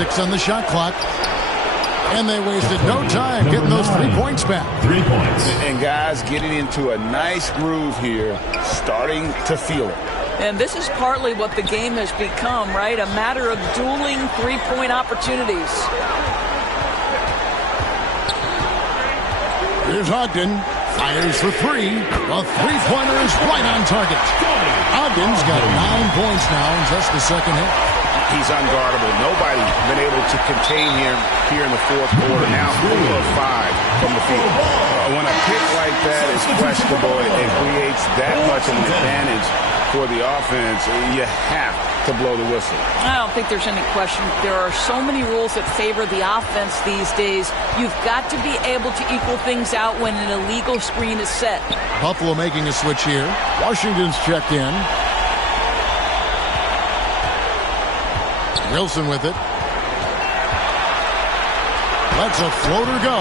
6 on the shot clock. And they wasted no time getting those 3 points back. 3 points. And guys getting into a nice groove here, starting to feel it. And this is partly what the game has become, right? A matter of dueling 3-point opportunities. Here's Ogden. Fires for 3. A 3-pointer is right on target. Ogden's got 9 points now in just the second half. He's unguardable. Nobody been able to contain him here in the fourth quarter. Now 4 of 5 from the field. When a pick like that is questionable, it creates that much of an advantage for the offense. You have to blow the whistle. I don't think there's any question. There are so many rules that favor the offense these days. You've got to be able to equal things out when an illegal screen is set. Buffalo making a switch here. Washington's checked in. Wilson with it. Lets a floater go.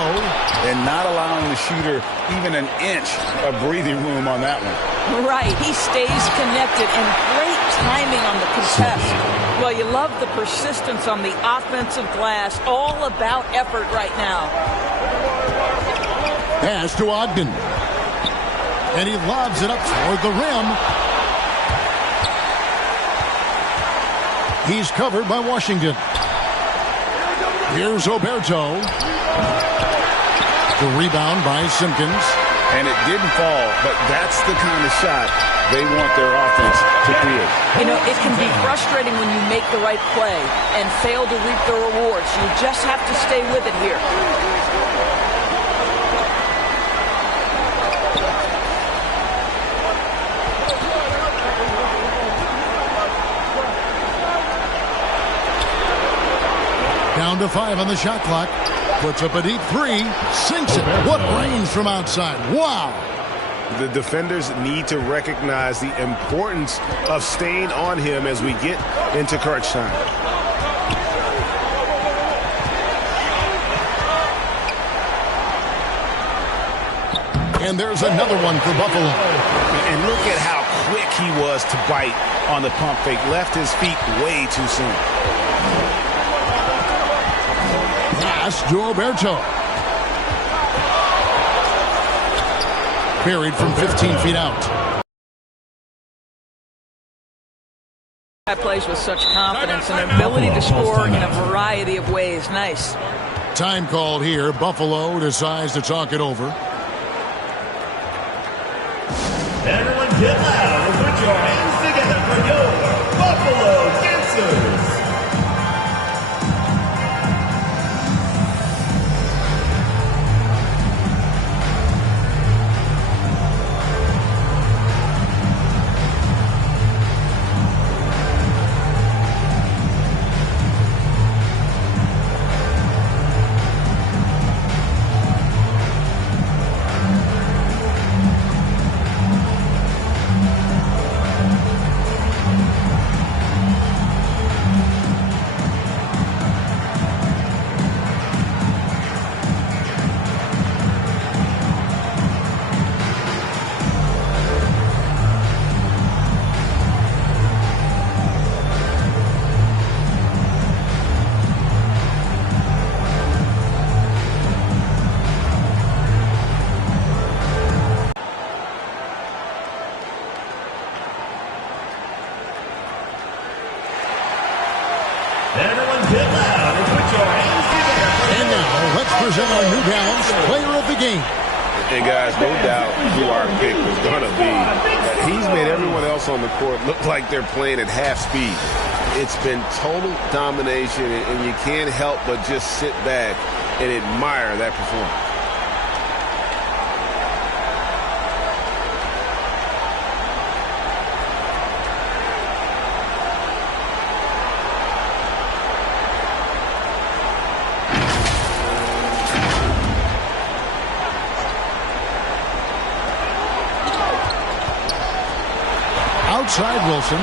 And not allowing the shooter even an inch of breathing room on that one. Right. He stays connected, and great timing on the contest. Well, you love the persistence on the offensive glass. All about effort right now. Pass to Ogden. And he lobs it up toward the rim. He's covered by Washington. Here's Oberto. The rebound by Simpkins. And it didn't fall, but that's the kind of shot they want their offense to create. You know, it can be frustrating when you make the right play and fail to reap the rewards. You just have to stay with it here. Down to 5 on the shot clock. Puts up a deep 3. Sinks it. What range from outside. Wow. The defenders need to recognize the importance of staying on him as we get into crunch time. And there's another one for Buffalo. And look at how quick he was to bite on the pump fake. Left his feet way too soon. Pass to Oberto. Buried from 15 feet out. Plays with such confidence and ability to score in a variety of ways. Nice. Time called here. Buffalo decides to talk it over. Everyone get loud and put your hands together for your Buffalo dancers. Everyone get loud and put your hands together. And now, let's present our New Balance player of the game. And guys, no doubt who our pick was going to be. He's made everyone else on the court look like they're playing at half speed. It's been total domination, and you can't help but just sit back and admire that performance. Outside Wilson.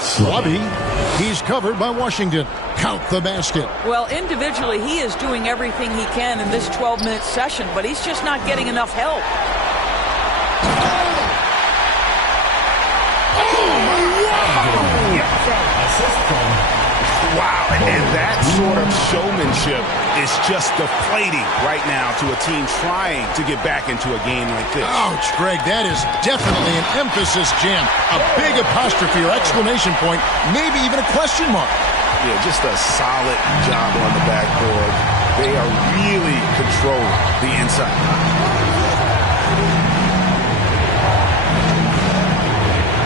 Swabby. He's covered by Washington. count the basket. Well, individually, he is doing everything he can in this 12-minute session, but he's just not getting enough help. Wow, and that sort of showmanship is just deflating right now to a team trying to get back into a game like this. Ouch, Greg, that is definitely an emphasis jam. A big apostrophe or exclamation point, maybe even a question mark. Yeah, just a solid job on the backboard. They are really controlling the inside.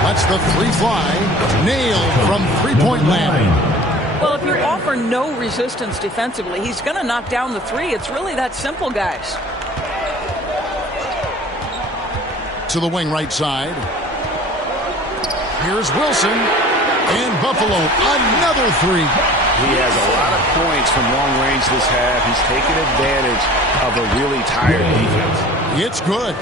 That's the three fly. Nailed from three-point land. Well, if you offer no resistance defensively, he's going to knock down the three. It's really that simple, guys. To the wing right side. Here's Wilson. And Buffalo, another three. He has a lot of points from long range this half. He's taken advantage of a really tired defense. It's good.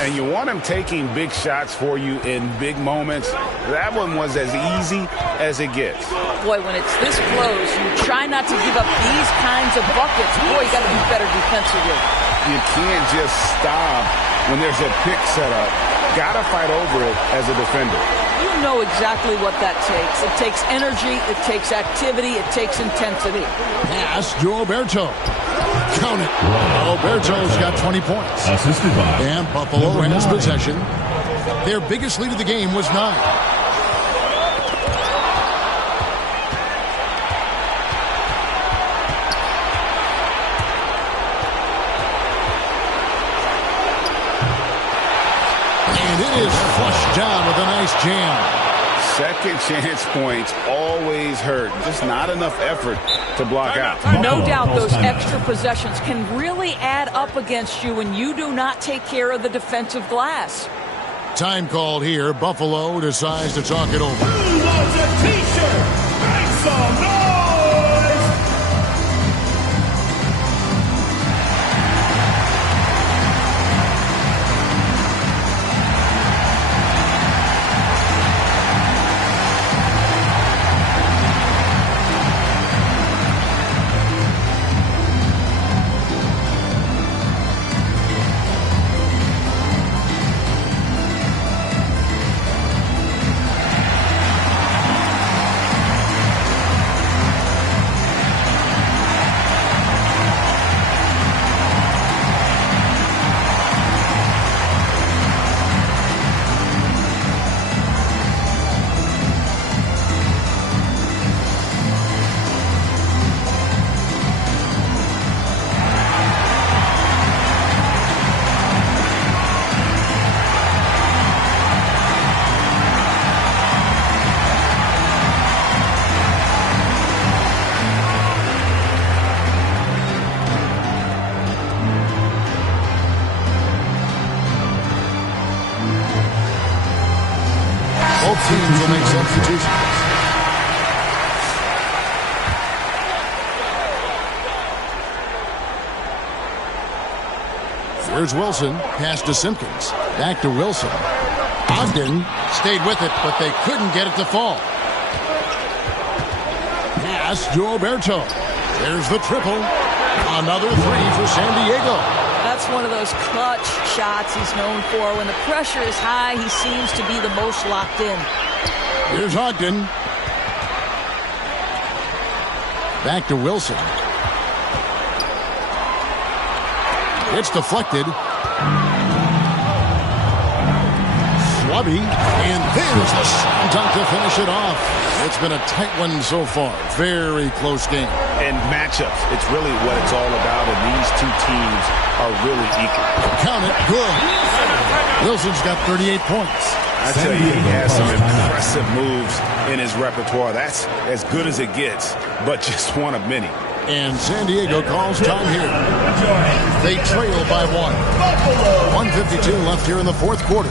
And you want him taking big shots for you in big moments. That one was as easy as it gets. Boy, when it's this close, you try not to give up these kinds of buckets. Boy, you got to be better defensively. You can't just stop when there's a pick set up. Got to fight over it as a defender. You know exactly what that takes. It takes energy, it takes activity, it takes intensity. Pass to Alberto. Count it. Alberto's got 20 points. Assisted by And Buffalo has possession. Their biggest lead of the game was 9. And it is flushed down with a nice jam. Second chance points always hurt. Just not enough effort to block out. No doubt those extra possessions can really add up against you when you do not take care of the defensive glass. Time called here. Buffalo decides to talk it over. Who wants a t-shirt? Make some noise! Both teams will make substitutions. Here's Wilson. Pass to Simpkins. Back to Wilson. Ogden stayed with it, but they couldn't get it to fall. Pass to Alberto. There's the triple. Another three for San Diego. That's one of those clutch shots he's known for. When the pressure is high, he seems to be the most locked in. Here's Ogden. Back to Wilson. It's deflected. Swabby. And there's the slam dunk to finish it off. It's been a tight one so far. Very close game. And matchups, it's really what it's all about, and these two teams are really equal. Count it. Good. Wilson's got 38 points. I tell you, he has some impressive moves in his repertoire. That's as good as it gets, but just one of many. And San Diego calls time here. They trail by 1. 1:52 left here in the fourth quarter.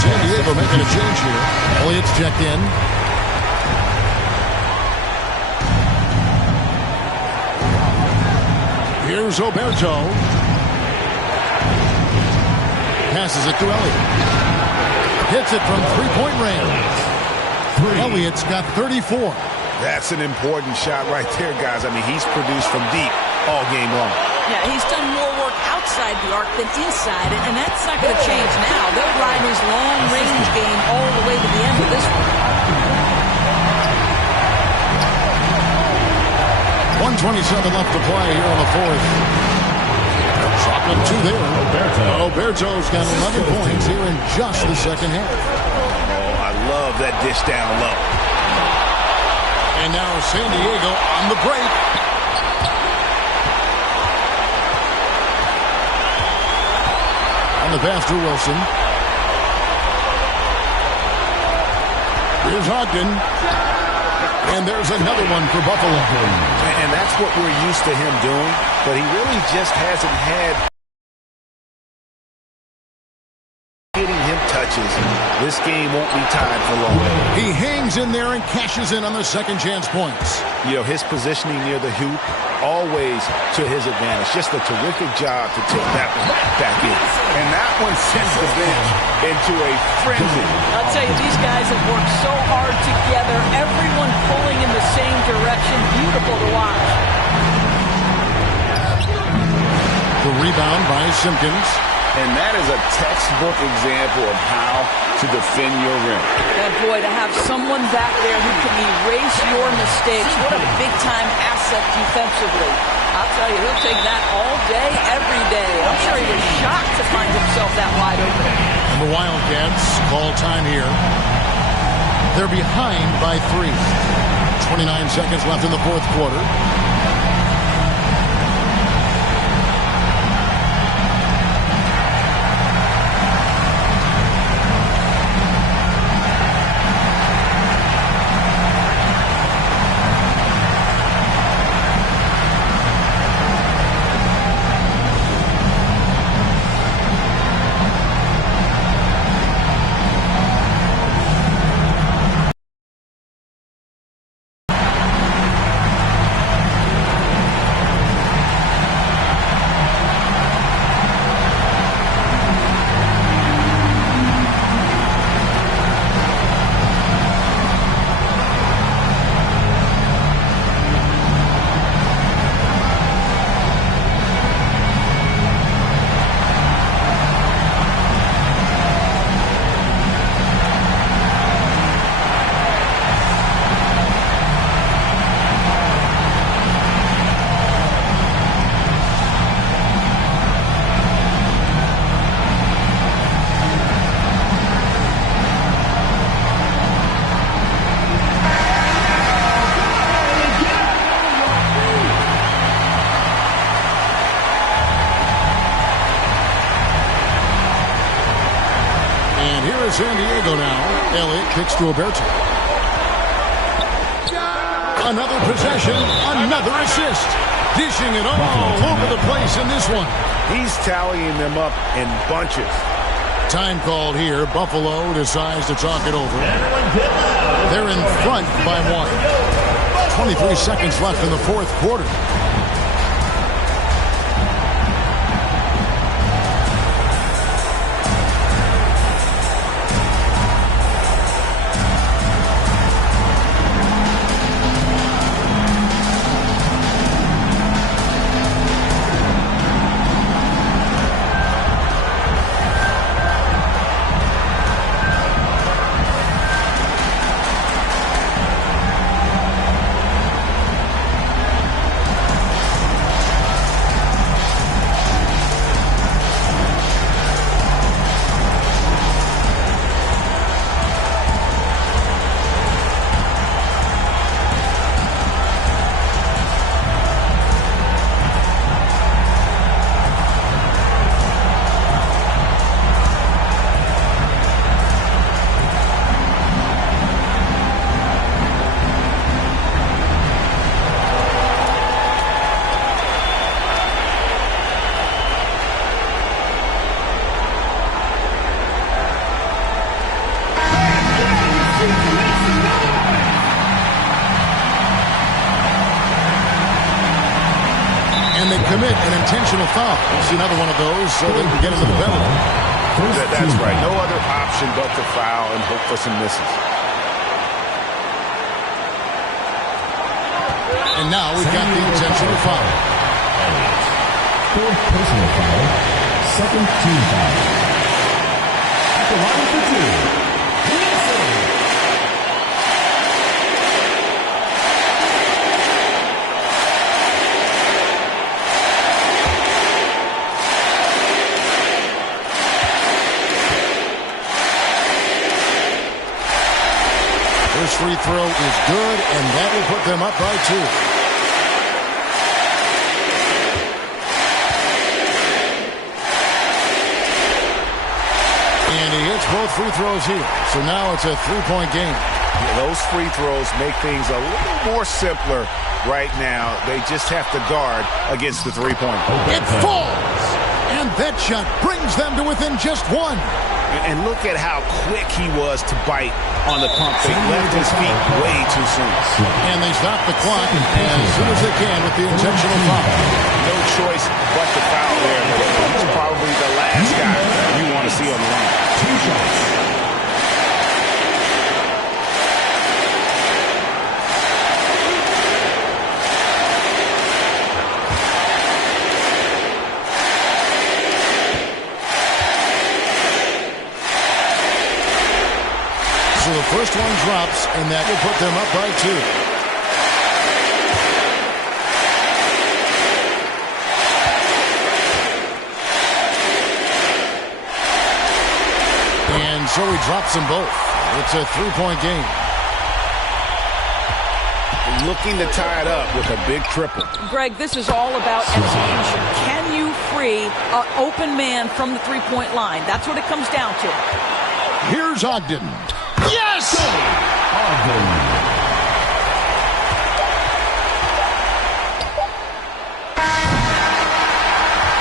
San Diego making a change here. Elliott's checked in. Here's Oberto. Passes it to Elliott. Hits it from three-point range. Elliott's got 34. That's an important shot right there, guys. I mean, he's produced from deep all game long. Yeah, he's done more work outside the arc than inside it, and that's not going to change now. They'll ride his long-range game all the way to the end of this one. 1:27 left to play here in the fourth. Shot with two there. Oberto's got 11 points here in just the second half. Oh, I love that dish down low. And now San Diego on the break. On the pass to Wilson. Here's Ogden. And there's another one for Buffalo. And that's what we're used to him doing, but he really just hasn't had getting him touches. This game won't be tied for long. He hangs in there and cashes in on the second chance points. You know, his positioning near the hoop, always to his advantage. Just a terrific job to take that one back in. And that one sends the bench into a frenzy. I'll tell you, these guys have worked so hard together. Everyone pulling in the same direction. Beautiful to watch. The rebound by Simpkins. And that is a textbook example of how to defend your rim. And boy, to have someone back there who can erase your mistakes, what a big-time asset defensively. I'll tell you, he'll take that all day, every day. I'm sure he was shocked to find himself that wide open. And the Wildcats call time here. They're behind by 3. 29 seconds left in the fourth quarter. San Diego now. Elliott kicks to Oberto. Another possession, another assist. Dishing it all over the place in this one. He's tallying them up in bunches. Time called here. Buffalo decides to talk it over. They're in front by 1. 23 seconds left in the fourth quarter. And they commit an intentional foul. It's another one of those so they can get into the penalty. That's right. No other option but to foul and hope for some misses. And now we've got the intentional foul. Fourth personal foul. Second team foul. At the line for two. First free throw is good, and that will put them up by 2. And he hits both free throws here. So now it's a 3-point game. Yeah, those free throws make things a little more simpler right now. They just have to guard against the three-point. It falls! And that shot brings them to within just 1. And look at how quick he was to bite on the pump. They left his feet way too soon. And they stop the clock as soon as they can with the intentional foul. No choice but to foul there. He's probably the last guy you want to see on the line. 2 shots. So the first one drops, and that will put them up by 2. And so he drops them both. It's a 3-point game. Looking to tie it up with a big triple. Greg, this is all about execution. Can you free an open man from the three-point line? That's what it comes down to. Here's Ogden. Yes!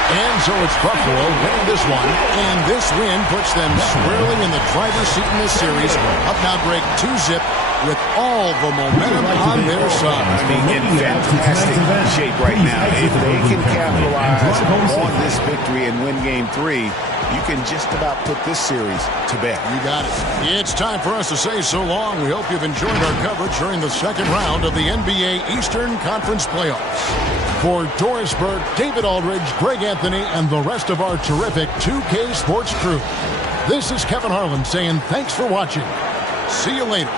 And so it's Buffalo winning this one, and this win puts them squarely in the driver's seat in this series. Up now, Greg, 2-zip with all the momentum on their side. I mean, in fantastic shape right now. If they can capitalize on this victory and win Game 3, you can just about put this series to bed. You got it. It's time for us to say so long. We hope you've enjoyed our coverage during the second round of the NBA Eastern Conference Playoffs. For Doris Burke, David Aldridge, Greg Anthony, and the rest of our terrific 2K Sports crew, this is Kevin Harlan saying thanks for watching. See you later.